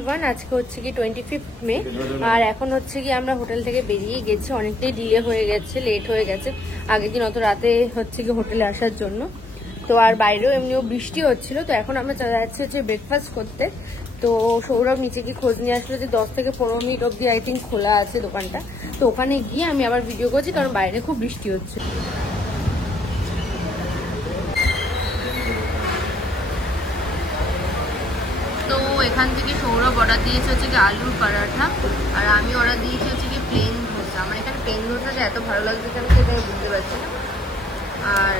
Everyone, আজকে হচ্ছে কি 25 মে আর এখন হচ্ছে কি আমরা হোটেল থেকে বেরিয়ে গেছি। অনেকটাই ডিলে হয়ে গেছে, লেট হয়ে গেছে আগের দিন অত রাতে হচ্ছে কি হোটেলে আসার জন্য। তো আর বাইরেও এমনিও বৃষ্টি হচ্ছিল। তো এখন আমরা চলে যাচ্ছি হচ্ছে ব্রেকফাস্ট করতে। তো সৌরভ নিচে কি খোঁজ নিয়ে আসলো যে 10 থেকে 15 মিনিট অবধি আই থিঙ্ক খোলা আছে দোকানটা। তো ওখানে গিয়ে আমি আবার ভিডিও করছি কারণ বাইরে খুব বৃষ্টি হচ্ছে। তো এখান থেকে সৌরভ অর্ডার দিয়েছে হচ্ছে কি আলুর পরাঠা আর আমি অর্ডার দিয়েছি হচ্ছে কি প্লেন ধোসা। আমার এখানে প্লেন ধোসাটা এত ভালো লাগছে আমি সেটা বুঝতে পারছি না। আর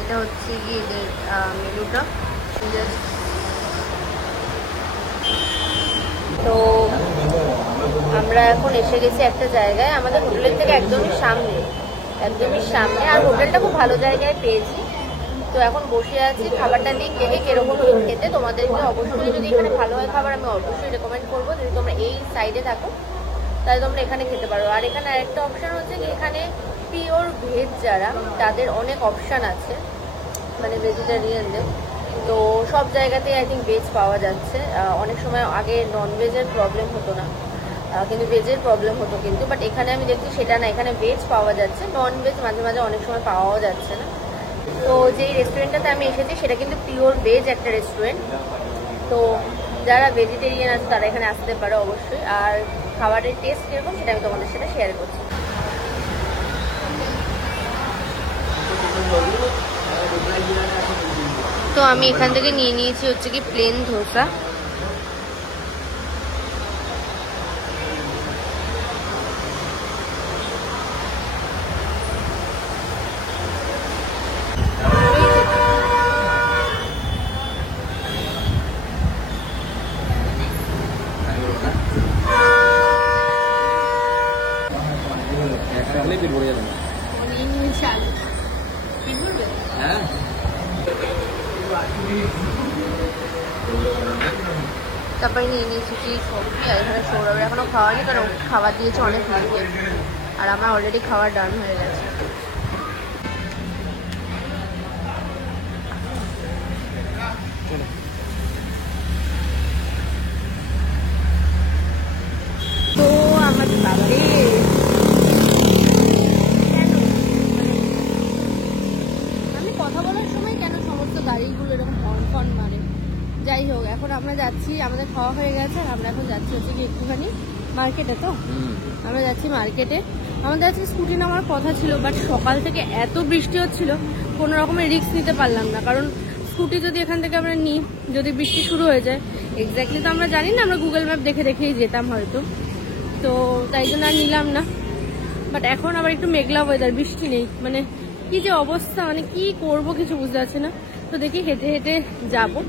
এটা হচ্ছে কি এদের মেনুটা। তো আমরা এখন এসে গেছি একটা জায়গায়, আমাদের হোটেলের থেকে একদমই সামনে আর হোটেলটা খুব ভালো জায়গায় পেয়েছি। তো এখন বসে আছি, খাবারটা লিখ দেখে কিরকম খেতে। তোমাদেরকে অবশ্যই যদি এখানে ভালো হয় খাবার আমি অবশ্যই রেকমেন্ড করবো। যদি তোমরা এই সাইডে থাকো তাহলে তোমরা এখানে খেতে পারো। আর এখানে আরেকটা অপশান হচ্ছে কি এখানে পিওর ভেজ যারা তাদের অনেক অপশান আছে, মানে ভেজিটেরিয়ানদের। তো সব জায়গাতেই আই থিঙ্ক ভেজ পাওয়া যাচ্ছে। অনেক সময় আগে নন ভেজের প্রবলেম হতো না, কিন্তু ভেজের প্রবলেম হতো কিন্তু, বাট এখানে আমি দেখছি সেটা না, এখানে ভেজ পাওয়া যাচ্ছে, নন ভেজ মাঝে মাঝে অনেক সময় পাওয়াও যাচ্ছে না। তো যেই রেস্টুরেন্টটাতে আমি এসেছি সেটা কিন্তু পিওর ভেজ একটা রেস্টুরেন্ট। তো যারা ভেজিটেরিয়ান আছে তারা এখানে আসতে পারে অবশ্যই। আর খাবারের টেস্ট কীরকম সেটা আমি তোমাদের সাথে শেয়ার করছি। তো আমি এখান থেকে নিয়ে নিয়েছি হচ্ছে কি প্লেন ধোসা। তারপরে নিয়ে নিয়েছি কি সবজি। আর এখানে সৌরভের এখনো খাওয়া নেই কারণ খাবার দিয়েছে অনেক ভালো, আর আমার অলরেডি খাওয়ার ডান হয়ে গেছে। তো আমাদের বাবারে আমি কথা বলার সময় কেন সমস্ত গাড়িগুলো এরকম হর্ন মারে। যাই হোক, এখন আমরা যাচ্ছি, আমাদের খাওয়া হয়ে গেছে আর আমরা এখন যাচ্ছি হচ্ছে কি একটুখানি মার্কেটে। তো আমরা যাচ্ছি মার্কেটে। আমাদের আজকে স্কুটি নেওয়ার কথা ছিল, বাট সকাল থেকে এত বৃষ্টি হচ্ছিল কোনো রকমের রিস্ক নিতে পারলাম না। কারণ স্কুটি যদি এখান থেকে আমরা নিই, যদি বৃষ্টি শুরু হয়ে যায়, এক্স্যাক্টলি তো আমরা জানি না, আমরা গুগল ম্যাপ দেখে দেখেই যেতাম হয়তো। তো তাই জন্য আর নিলাম না। বাট এখন আবার একটু মেঘলা ওয়েদার, বৃষ্টি নেই, মানে কি যে অবস্থা, মানে কি করব কিছু বুঝতে পারছি না। তো দেখি হেঁটে হেঁটে যাবো।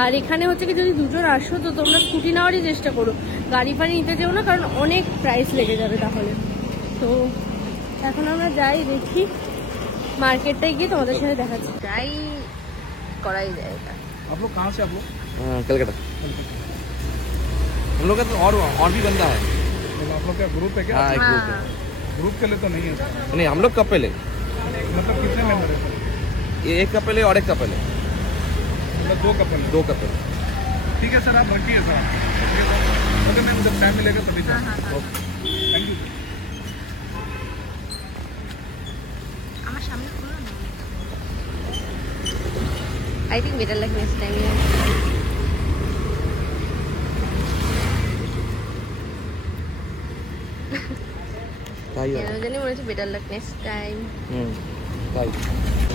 আর এখানে হচ্ছে কি যদি দুজন আসো তো তোমরা স্কুটি নেওয়ারই চেষ্টা করো, গাড়ি ফাড়ি নিতে যেও না, কারণ অনেক প্রাইস লেগে যাবে তাহলে। তো এখন আমরা যাই, দেখি মার্কেটটায় গিয়ে তোমাদের সাথে দেখাচ্ছি। যাই করাই যায়। आप लोग कहाँ से? आप लोग कलकत्ता। हम लोग का तो और भी बंदा है। आप लोग क्या ग्रुप है क्या? हाँ, एक ग्रुप है। ग्रुप के लिए तो नहीं है। नहीं, हम लोग कपल है। मतलब कितने मेंबर है? ये एक कपल है और एक कपल है। मतलब दो कपल। ठीक है सर, आप रखिए सर। अगर मैं जब टाइम मिलेगा तभी थैंक यू। আমার সামনে খুলো না, I think better like next time. কেন জানি মনে হচ্ছে বেটার লাক নেক্সট টাইম।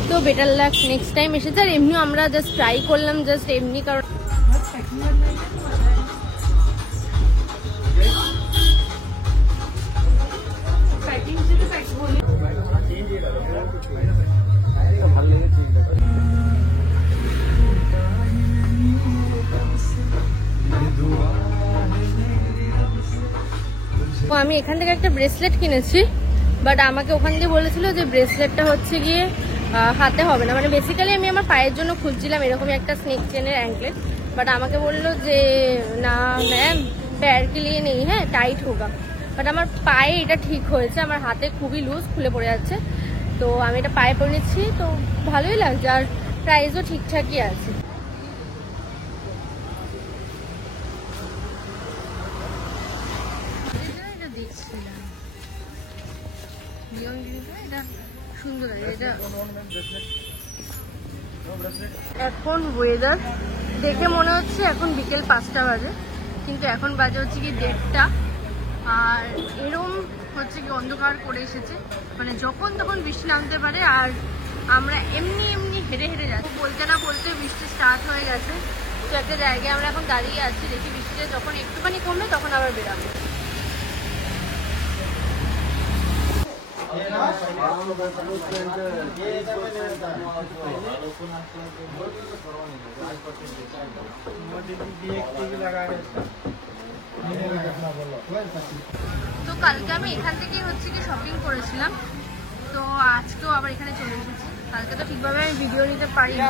তো বেটার লাক নেক্সট টাইম এসেছে। আর এমনি আমরা জাস্ট ট্রাই করলাম, জাস্ট এমনি, কারণ আমি এখান থেকে একটা ব্রেসলেট কিনেছি, বাট আমাকে ওখান দিয়ে বলেছিল যে ব্রেসলেটটা হচ্ছে গিয়ে হাতে হবে না, মানে বেসিক্যালি আমি আমার পায়ের জন্য খুঁজছিলাম এরকমই একটা স্নেক চেনের অ্যাঙ্কলেট। বাট আমাকে বললো যে না ম্যাম पैर के लिए नहीं है, टाइट होगा। বাট আমার পায়ে এটা ঠিক হয়েছে, আমার হাতে খুবই লুজ, খুলে পড়ে যাচ্ছে। তো আমি এটা পায়ে পরে নিচ্ছি, তো ভালোই লাগছে আর প্রাইসও ঠিকঠাকই আছে। সুন্দর লাগে এটা। এখন ওয়েদার দেখে মনে হচ্ছে এখন বিকেল 5টা বাজে, কিন্তু এখন বাজে হচ্ছে কি 1:30, আর এরম হচ্ছে কি অন্ধকার করে এসেছে, মানে যখন তখন বৃষ্টি নামতে পারে। আর আমরা এমনি এমনি হেঁটে হেঁটে যাচ্ছি, বলতে না বলতে বৃষ্টি স্টার্ট হয়ে গেছে। তো একটা জায়গায় আমরা এখন দাঁড়িয়ে আছি, দেখি বৃষ্টিটা যখন একটুখানি কমবে তখন আবার বেরাবো। তো কালকে আমি এখান থেকে হচ্ছে কি শপিং করেছিলাম, তো আজকেও আবার এখানে চলে এসেছি। কালকে তো ঠিকভাবে আমি ভিডিও নিতে পারি না,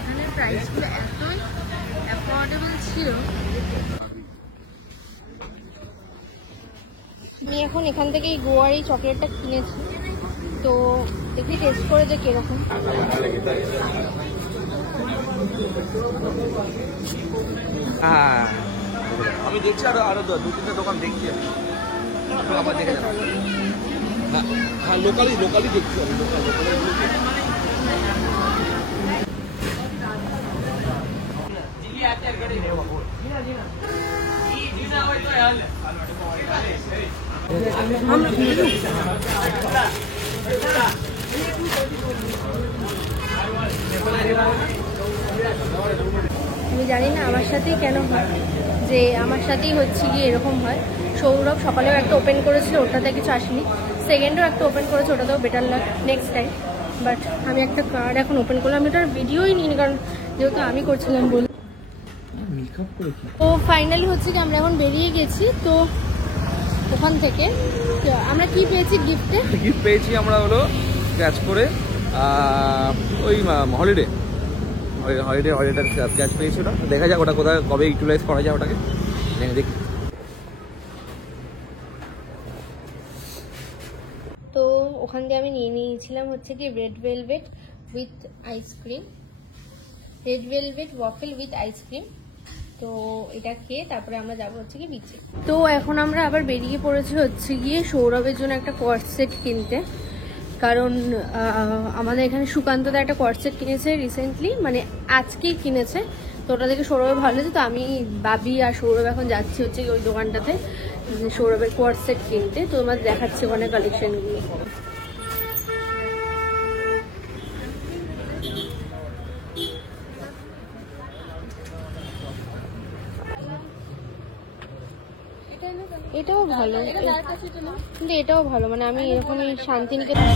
এখানে প্রাইসগুলো এতই অ্যাফোর্ডেবল ছিল। আমি এখন এখান থেকে এই গোয়ার এই চকলেটটা কিনেছি, তো দেখি টেস্ট করে যে কিরকম। হ্যাঁ আমি দেখছি আরো 2-3টা দোকান দেখছি আমি, আবার দেখে যাবো। হ্যাঁ লোকালি দেখছি আমি, আমি জানি না আমার সাথেই কেন হয়, যে আমার সাথেই হচ্ছে গিয়ে এরকম হয়। সৌরভ সকালেও একটা ওপেন করেছিল, ওটাতে কিছু আসেনি। সেকেন্ডও একটা ওপেন করেছে, ওটাতেও বেটার লাগ নেক্সট টাইম। বাট আমি একটা কার্ড এখন ওপেন করলাম, আমি ওটার ভিডিওই নিইনি, কারণ যেহেতু আমি করছিলাম বলে। তো ফাইনালি হচ্ছে কি আমরা এখন বেরিয়ে গেছি। তো ওখান থেকে আমরা কি পেয়েছি গিফটে? গিফট পেয়েছি আমরা হলো ক্যাচ করে ওই হলিডেটার ক্যাচ পেয়েছিল। দেখা যাক ওটা কোথায় কবে ইউটিলাইজ করা যায়, ওটাকে দেখি। তো ওখান দিয়ে আমি নিয়ে নিয়েছিলাম হচ্ছে কি red velvet with ice cream, red velvet waffle with ice cream. তো এটা খেয়ে তারপরে আমরা যাবো হচ্ছে কি বিচে। তো এখন আমরা আবার বেরিয়ে পড়েছি হচ্ছে গিয়ে সৌরভের জন্য একটা কর্ড সেট কিনতে, কারণ আমাদের এখানে সুকান্তদা একটা কর্ড সেট কিনেছে রিসেন্টলি, মানে আজকেই কিনেছে। তো ওটা দেখে সৌরভের ভালো লেগেছে, তো আমি বাবি আর সৌরভ এখন যাচ্ছি হচ্ছে ওই দোকানটাতে সৌরভের কোয়ার্ড সেট কিনতে। তো আমার দেখাচ্ছে ওখানে কালেকশনগুলো। এটাও ভালো, কিন্তু এটাও ভালো, মানে আমি এরকমই শান্তিনিকেতন